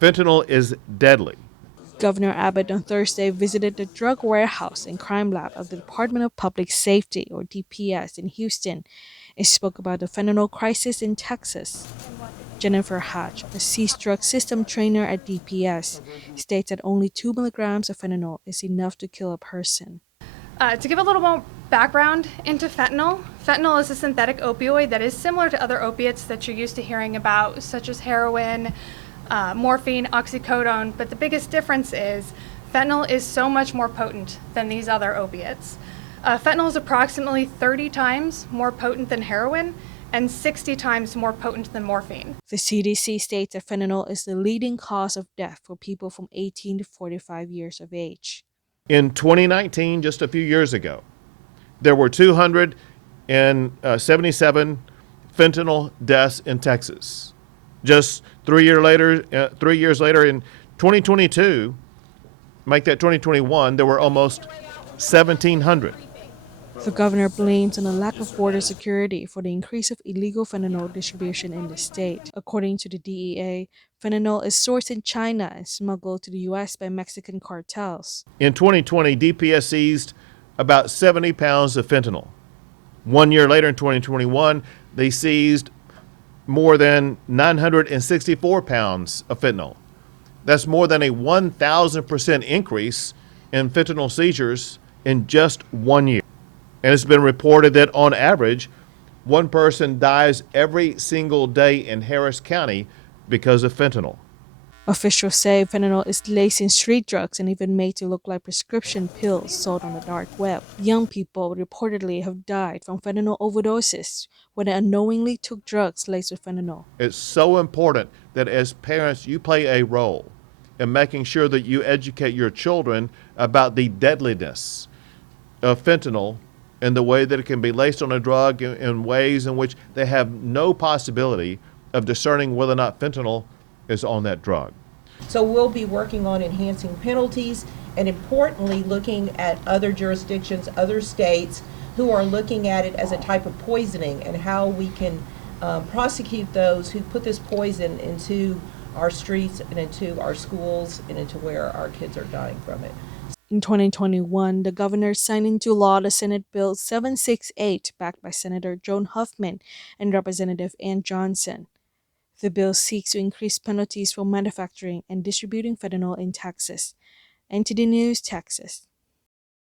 Fentanyl is deadly. Governor Abbott on Thursday visited the drug warehouse and crime lab of the Department of Public Safety, or DPS, in Houston and spoke about the fentanyl crisis in Texas. Jennifer Hatch, a seized drug system trainer at DPS, states that only 2 milligrams of fentanyl is enough to kill a person. To give a little more background into fentanyl, fentanyl is a synthetic opioid that is similar to other opiates that you're used to hearing about, such as heroin, morphine, oxycodone, but the biggest difference is fentanyl is so much more potent than these other opiates. Fentanyl is approximately 30 times more potent than heroin and 60 times more potent than morphine. The CDC states that fentanyl is the leading cause of death for people from 18 to 45 years of age. In 2019, just a few years ago, there were 277 fentanyl deaths in Texas. Just 3 years later, in 2022, make that 2021, there were almost 1,700. The governor blames on a lack of border security for the increase of illegal fentanyl distribution in the state. According to the DEA, fentanyl is sourced in China and smuggled to the U.S. by Mexican cartels. In 2020, DPS seized about 70 pounds of fentanyl. 1 year later, in 2021, they seized more than 964 pounds of fentanyl. That's more than a 1,000% increase in fentanyl seizures in just 1 year. And it's been reported that on average, one person dies every single day in Harris County because of fentanyl. Officials say fentanyl is laced in street drugs and even made to look like prescription pills sold on the dark web. Young people reportedly have died from fentanyl overdoses when they unknowingly took drugs laced with fentanyl. It's so important that as parents, you play a role in making sure that you educate your children about the deadliness of fentanyl and the way that it can be laced on a drug in ways in which they have no possibility of discerning whether or not fentanyl is on that drug. So we'll be working on enhancing penalties and importantly looking at other jurisdictions, other states who are looking at it as a type of poisoning and how we can prosecute those who put this poison into our streets and into our schools and into where our kids are dying from it. In 2021, the governor signed into law the Senate Bill 768, backed by Senator Joan Huffman and Representative Ann Johnson. The bill seeks to increase penalties for manufacturing and distributing fentanyl in Texas. NTD News, Texas.